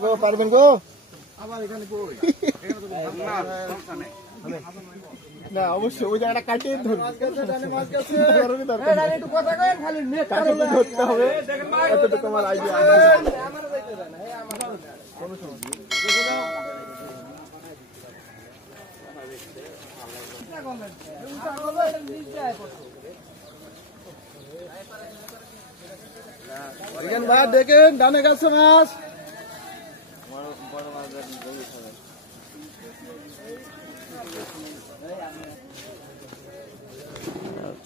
গো পারবেন গো আবার এখানে কই এখানে তো না সমস্যা নেই না অবশ্যই ওই জায়গাটা কাটিয়ে ধরুন মাছ কাছে জানে মাছ কাছে দরকার নেই একটু কথা কই খালি নেট কাকে কি ধরতে হবে এতটুকু তোমার আইডিয়া আছে আমার যাইতে দেন এই আমার কোন সমস্যা না করলেন উল্টা করলে এটা নিচ যায় দেখেন ভাই দেখেন ডানে গেছে মাছ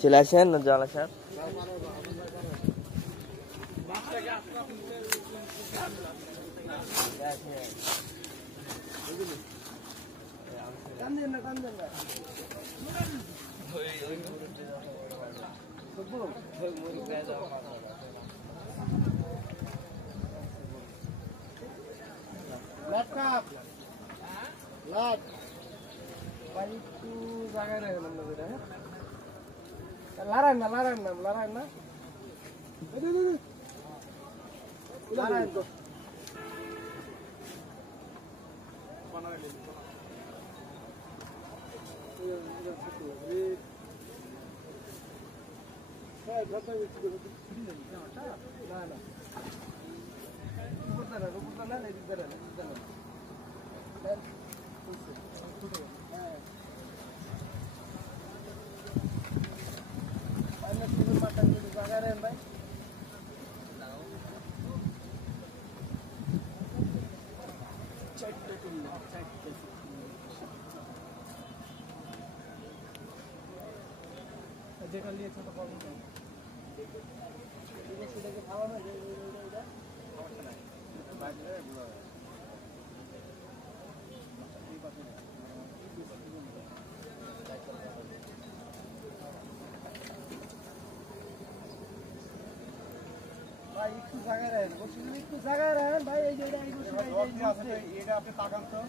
চলে আসেন না জল আসার ল্যাপটপ লাট বাড়ি একটু জায়গায় রাখলাম না বেটা লড়াই না লড়াই তো যেটা নিয়েছে তো পাবো না সেটাকে খাওয়া না সমস্যা নাই বাইরে এগুলো ভাই একটু জায়গায় রাখেন বলছিলেন একটু জায়গায় রাখেন ভাই এই যে এটা আপনি তাকান তো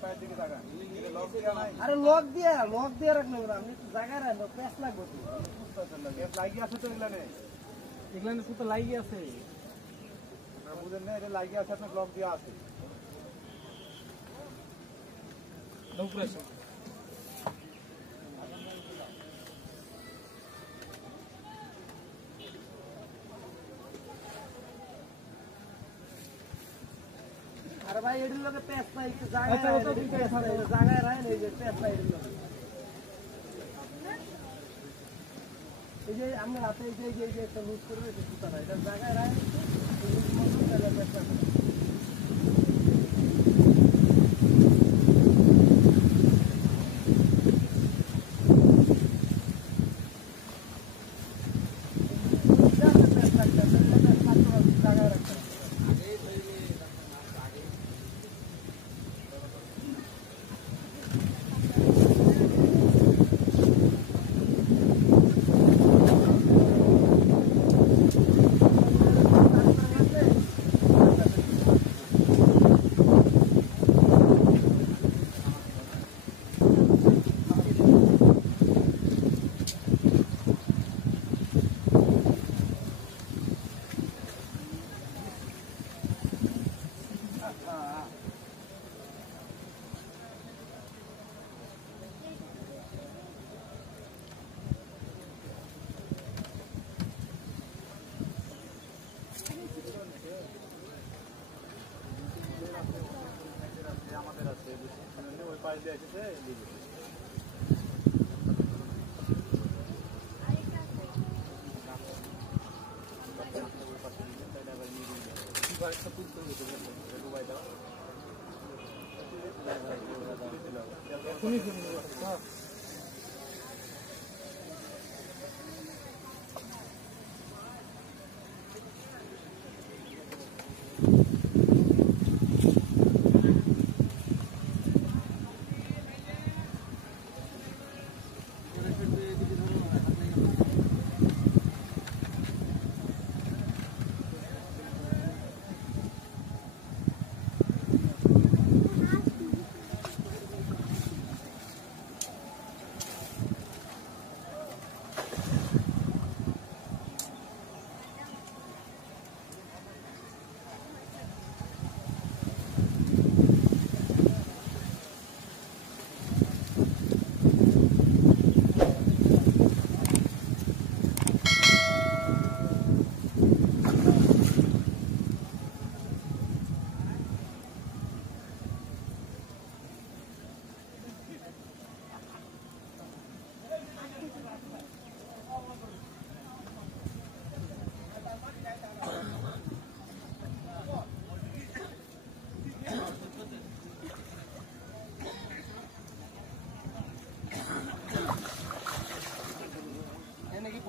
পায়ের দিকে তাকান আরে লক দিয়ে রাখলেন না আপনি একটু জায়গায় রাখেন প্যাস লাগবে লাগিয়ে আছে তো এগুলানে সুতো লাগিয়ে আছে বুঝেন না এটা লাগিয়ে আছে আপনার ব্লক দিয়ে আছে আরে ভাই এর লগে প্যাস নাই একটু জায়গায় রাখেন এই যে প্যাস নাই এর লগে এই যে আমরা হাতে এই যে একটা লুজ করবে এটা সুতা না এটা জায়গায় রাখেন একটু লুজ করবেন তাহলে প্যাসটা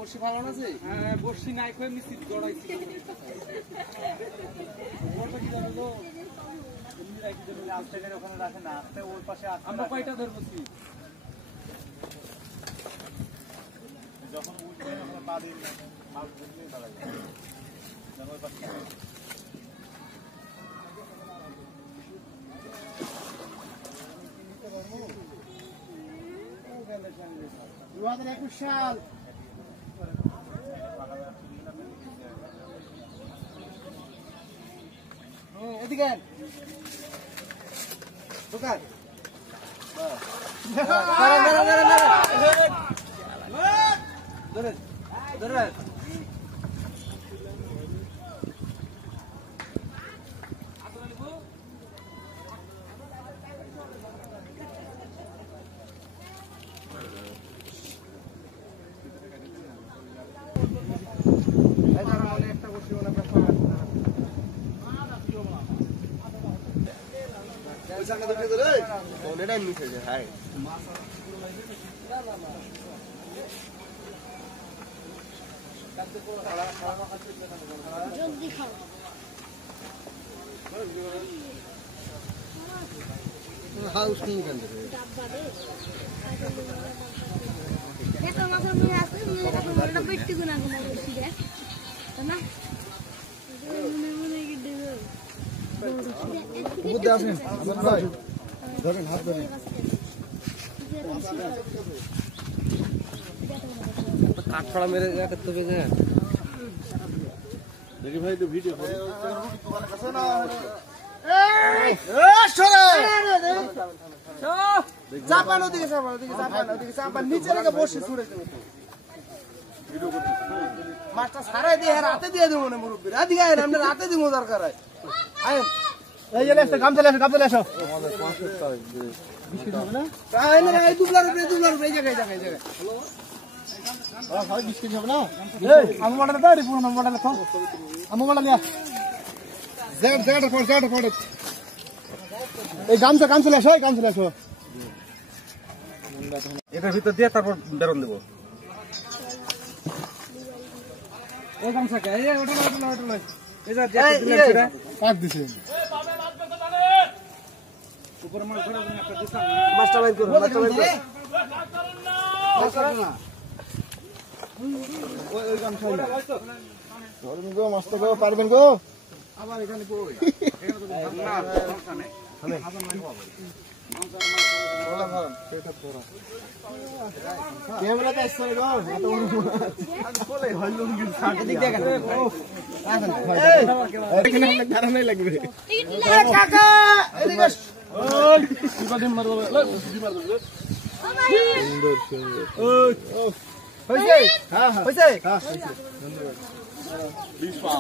বসি ভালো আছে? হ্যাঁ বসছি নাই কই মিছি জড়াইছি ওটা কি জানো এমনি রাখি দেব রাস্তাঘাটে ওখানে রাখে না আস্তে ওর পাশে আমরা কয়টা ধরবছি যখন উঠবে ওখানে পা দিন মাছ ধরতে ভালো লাগে যখন ওর পাশে সাল এদিকে দোকান ধরে ধরে একটা বসে ওটাই মিশে যায় হাই হাউস কিং কেন এটা মাছের মনে আছে এটা পেটটি গুনা গুনা করছি রে না মনে মনে কি দেব বুদ্ধি আছেন ভাই ধরেন হাত ধরেন কাঠড়া মেরে করতে হবে না দেখি ভাই তো ভিডিও করে চাপানো দিকে চাপানো দিকে চাপানো দিকে চাপান নিচে রেখে বসে ছুড়ে দেবো মাছটা সারাই দিয়ে রাতে দিয়ে দেবো না মুরব্বী রাতে আয় আমরা রাতে দিব দরকার হয় আয় এই যে লেসটা গাম চলে আসো আয় না এই দুবলার উপরে এই জায়গায় ভাই বিস্কিট হবে না আমি মডেল দাও পুরো মডেল তো আমি মডেল নিয়া জেড ফর এই গাম চলে আসো এটার ভিতর দিয়ে তারপর বেরোন দেবো এই গামছাকে এই ওটা এই যা কাট দিছে উপরে মাছ ধরে একটা দিছাম মাছটা বাইর করো ওই গাম ছাই ধরুন গো মস্ত গো পারবেন গো আবার এখানে কই এখানে তো না সমস্যা নেই ক্যামেরাতে আসছে গো এত বলে হইলো এদিক দিয়ে গেল এখানে আমরা কারণে লাগবে কাকা এদিকে ওই কি বাদে মারবো সুজি মারবো সুন্দর হইছে হ্যাঁ হইছে হ্যাঁ 20 পা